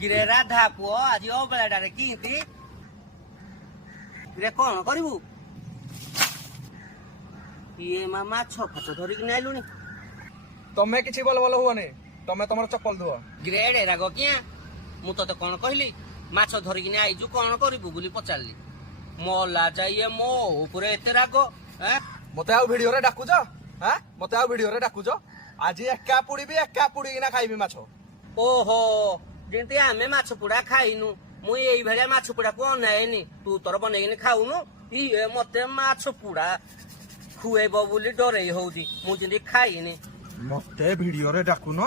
କିରେ ରାଧା ପୁଅ ଆଜି ଅବେଳାଟାରେ କିନ୍ତି କିରେ କଣ କରିବୁ ଇଏ ମାଛ ଫାଛ ଧରିକି ନାଇଲୁଣି ତମେ କିଛି ଭଲ ଭଲ ହୁଅନି ତମେ ତମର ଚପଲ ଧୁଅ କିରେ ଏଡେ ରାଗ କିଆଁ ମୁଁ ତତେ କଣ କହିଲି ମାଛ ଧରିକି ଆଇଛୁ କଣ କରିବୁ ବୋଲି ପଚାରିଲି ମଲା ଯାଇ ମୋ ଉପରେ ଏତେ ରାଗ ମତେ ଆଉ ଭିଡିଓରେ ଡାକୁଛ ମତେ ଆଉ ଭିଡିଓରେ ଡାକୁଛ ଆଜି ଏକା ପୁଡିବି ଏକା ପୁଡିକିନା ଖାଇବି ମାଛ ଓହୋ ଯେମିତି ଆମେ ମାଛ ପୋଡା ଖାଇନୁ ମୁଁ ଏଇଭଳିଆ ମାଛ ପୋଡାକୁ ଅନାଏନି ତୁ ତୋର ବନେଇକିନି ଖାଉନୁ ଇଏ ମତେ ମାଛ ପୋଡା ଖୁଏଇବ ବୋଲି ଡରେଇ ହଉଛି ମୁଁ ଯେମିତି ଖାଇନି ମତେ ଭିଡିଓରେ ଡାକୁନ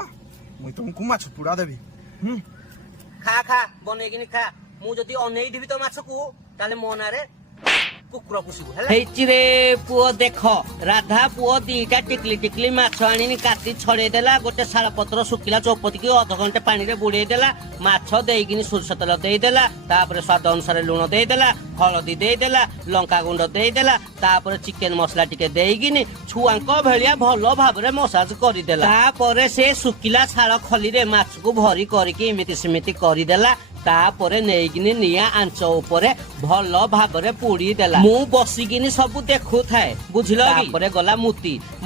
ମୁଁ ତମକୁ ମାଛ ପୁଡା ଦେବି ଖା ବନେଇକିନି ଖା ମୁଁ ଯଦି ଅନେଇଥିବି ତ ମାଛକୁ ତାହେଲେ ମୋ ନାଁରେ କୁକୁର ପୁଷିବୁ ହେଇଛି ରେ ପୁଅ ଦେଖ ରାଧା ପୁଅ ଦିଟା ଟିକଲି ମାଛ ଆଣିନି କାଟି ଛଡେଇ ଦେଲା ଗୋଟେ ଶାଳ ପତ୍ର ଶୁଖିଲା ଚୌପତିକି ଅଧଘଣ୍ଟେ ପାଣିରେ ବୁଡେଇ ଦେଲା ମାଛ ଦେଇକିନି ସୋରିଷ ତେଲ ଦେଇଦେଲା ତାପରେ ସ୍ୱାଦ ଅନୁସାରେ ଲୁଣ ଦେଇଦେଲା ହଳଦୀ ଦେଇଦେଲା ଲଙ୍କା ଗୁଣ୍ଡ ଦେଇଦେଲା ତାପରେ ଚିକେନ ମସଲା ଟିକେ ଦେଇକିନି ଛୁଆଙ୍କ ଭଳିଆ ଭଲ ଭାବରେ ମସାଜ କରିଦେଲା ତାପରେ ସେ ଶୁଖିଲା ଶାଳ ଖଲିରେ ମାଛକୁ ଭରି କରିକି ଏମିତି ସେମିତି କରିଦେଲା ତାପରେ ନେଇକିନି ନିଆଁ ଆଞ୍ଚ ଉପରେ ଭଲ ଭାବରେ ପୋଡି ଦେଲା ମୁଁ ବସିକିନି ସବୁ ଦେଖୁଥାଏ ବୁଝିଲ ତାପରେ ଗଲା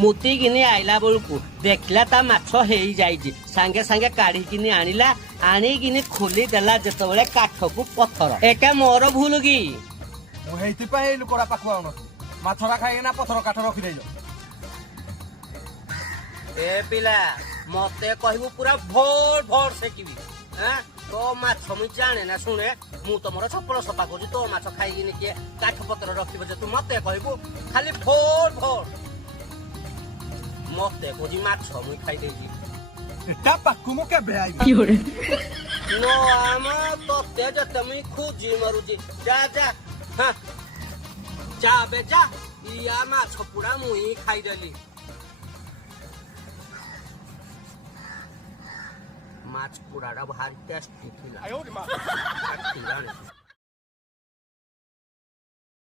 ମୁତିକିନି ଆଇଲା ବେଳକୁ ଦେଖିଲା ତା ମାଛ ହେଇଯାଇଛି ସାଙ୍ଗେ ସାଙ୍ଗେ କାଢିକିନି ଆଣିକିନି ଖୋଲି ଦେଲା ଯେତେବେଳେ କାଠକୁ ପଥର ଏଟା ମୋର ଭୁଲ କି ମୁଁ ହେଇଥିପାଇଁ ଏଇ ଲୋକଟା ପାଖକୁ ଆଉନଥିଲି ମାଛରା ଖାଇକିନା ପଥର କାଠ ରଖିଦେଇଛ ଏ ପିଲା ମତେ କହିବୁ ପୁରା ଭୋର ସେକିବି ତୋ ମାଛ ମୁଁ ଜାଣେ ନା ଶୁଣେ ମୁଁ ତମର ଚପଲ ସଫା କରୁଛି ତୋ ମାଛ ଖାଇକିନି କିଏ କାଠ ପତ୍ର ରଖିବ ଯେ ତୁ ମତେ କହିବୁ ଖାଲି ଭୋର ମତେ କହୁଛି ମାଛ ମୁଇଁ ଖାଇଦେଇଛି ଏଟା ପାଖକୁ ମୁଁ କେବେ ଆଇବି नो आमा तो तेज तमी खुजी मरुजी जा बेजा या मा छपुड़ा मुई खाई देली माछ पुराड़ा भारी टेस्टी थिला